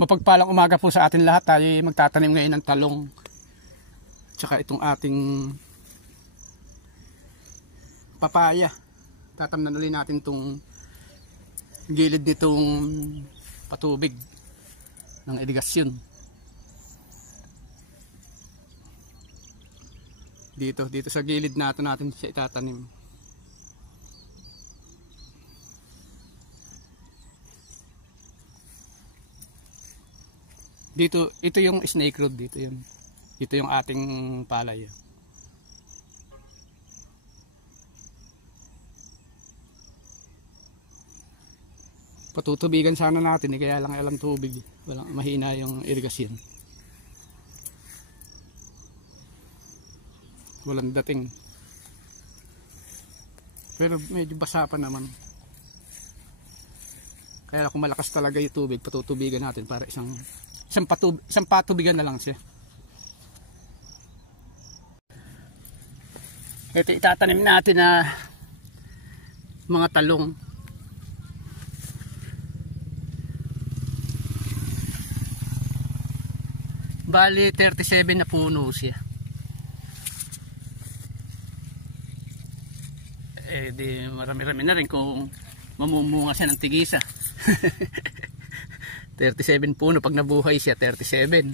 Mapagpalang umaga po sa atin lahat. Tayo magtatanim ngayon ng talong. Tsaka itong ating papaya. Tatamnan ulit natin itong gilid nitong patubig ng irigasyon. Dito sa gilid natin siya itatanim. Dito, ito yung snake road dito yun. Ito yung ating palay. Patutubigan sana natin, kaya lang alam tubig. Walang mahina yung irigasyon. Walang dating. Pero medyo basa pa naman. Kaya kung malakas talaga yung tubig, patutubigan natin para isang patubigan na lang siya. Ito itatanim natin na mga talong. Bali 37 na puno siya. Di marami-rami na rin kung mamumunga siya ng tigisa. 37 puno, pag nabuhay siya 37.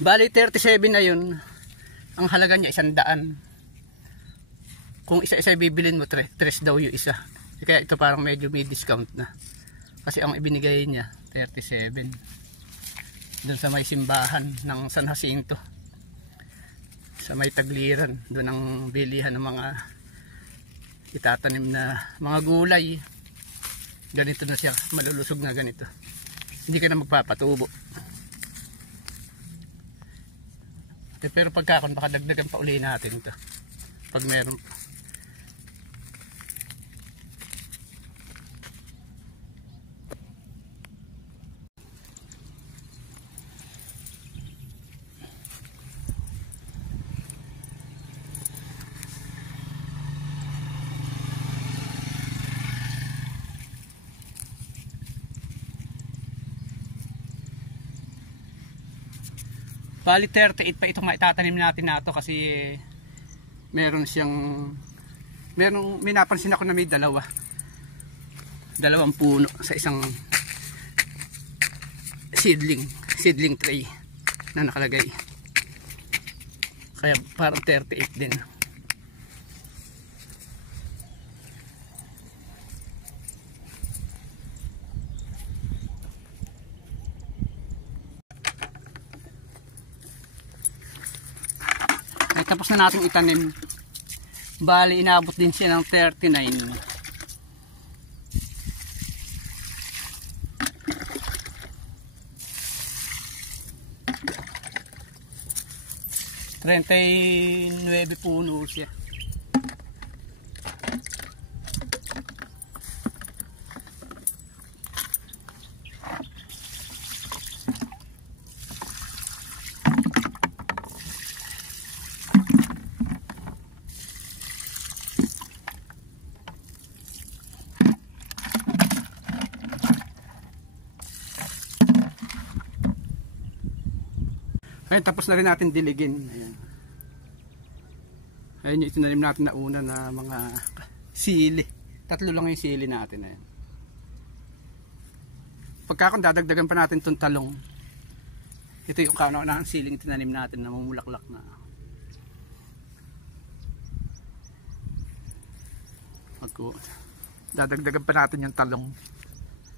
Bali 37 na yun. Ang halaga niya 100. Kung isa-isa bibilin mo 3 daw yung isa. Kaya ito parang medyo may discount na. Kasi ang ibinigay niya 37. Doon sa may simbahan ng San Jacinto, sa may Tagliran, doon ang bilihan ng mga itatanim na mga gulay. Ganito na siya, malulusog na ganito, hindi ka na magpapatubo. Pero pagkakon baka dagdagan pa uli natin ito pag meron pa. Bali 38 pa itong maitatanim natin na ito kasi meron may napansin ako na may dalawang puno sa isang seedling tray na nakalagay, kaya parang 38 din. Tapos na natin itanim. Bali inabot din siya ng 39. $39 puno siya. Ayun, tapos na rin natin diligin. Ayun yung itinanim natin na una na mga sili. 3 lang yung sili natin. Ayun. Pagkakon dadagdagan pa natin itong talong. Ito yung kauna-unahang siling tinanim natin na mamulaklak na. Dadagdagan pa natin yung talong.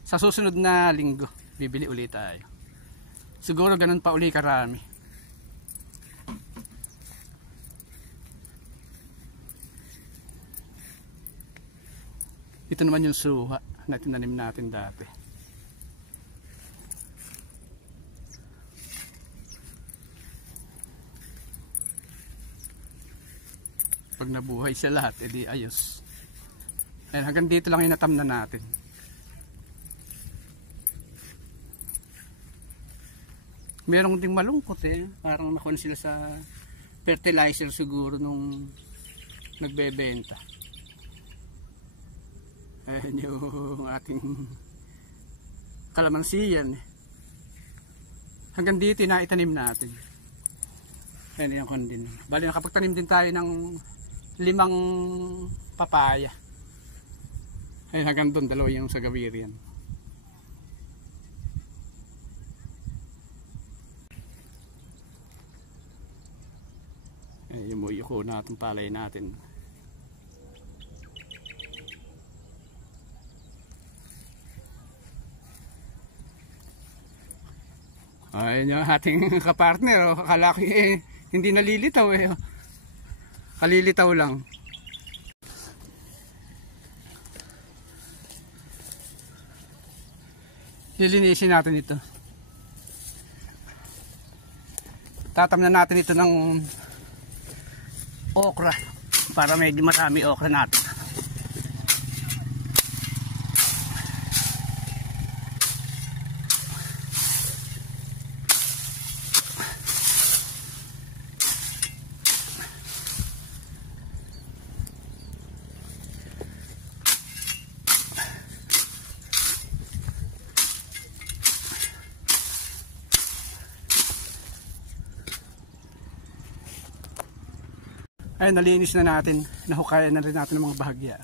Sa susunod na linggo bibili ulit tayo. Siguro ganun pa uli karami. Ito naman yung suha na tinanim natin dati. Pag nabuhay siya lahat, edi ayos. Ayan, hanggang dito lang yung natamnan natin. Merong ding malungkot eh. Parang nakuha sila sa fertilizer siguro nung nagbebenta. Ayan yung ating kalamansiyan. Hanggang dito na itanim natin. Ayan yung kondin. Bali nakapagtanim din tayo ng 5 papaya. Ayan hanggang doon, 2 yung sa Gawirian. Ayan yung muyuko natin, palay natin. Ayan yung ating kapartner. Oh. Akala ko hindi nalilitaw eh. Kalilitaw lang. Lilinisin natin ito. Tatamnan natin ito ng okra para medyo marami okra natin. Ay, nalinis na natin, nahukayan na rin natin ng mga bahagya.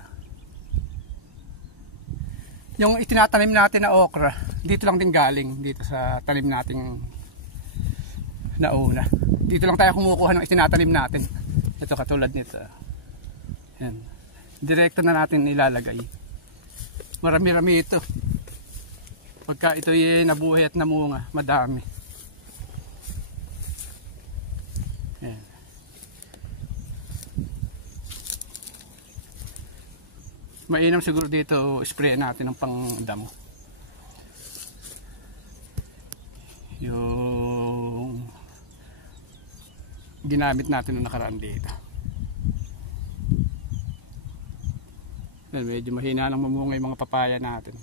Yung itinatanim natin na okra, dito lang din galing, dito sa tanim nating nauna. Dito lang tayo kumukuha ng itinatanim natin. Ito katulad nito. Yan. Direkto na natin ilalagay. Marami-rami ito. Pagka ito nabuhay at namunga, madami. Yan. Mainam siguro dito spray natin ng pangdamo. Yung ginamit natin nung nakaraan dito. Medyo mahina lang mamunga yung mga papaya natin.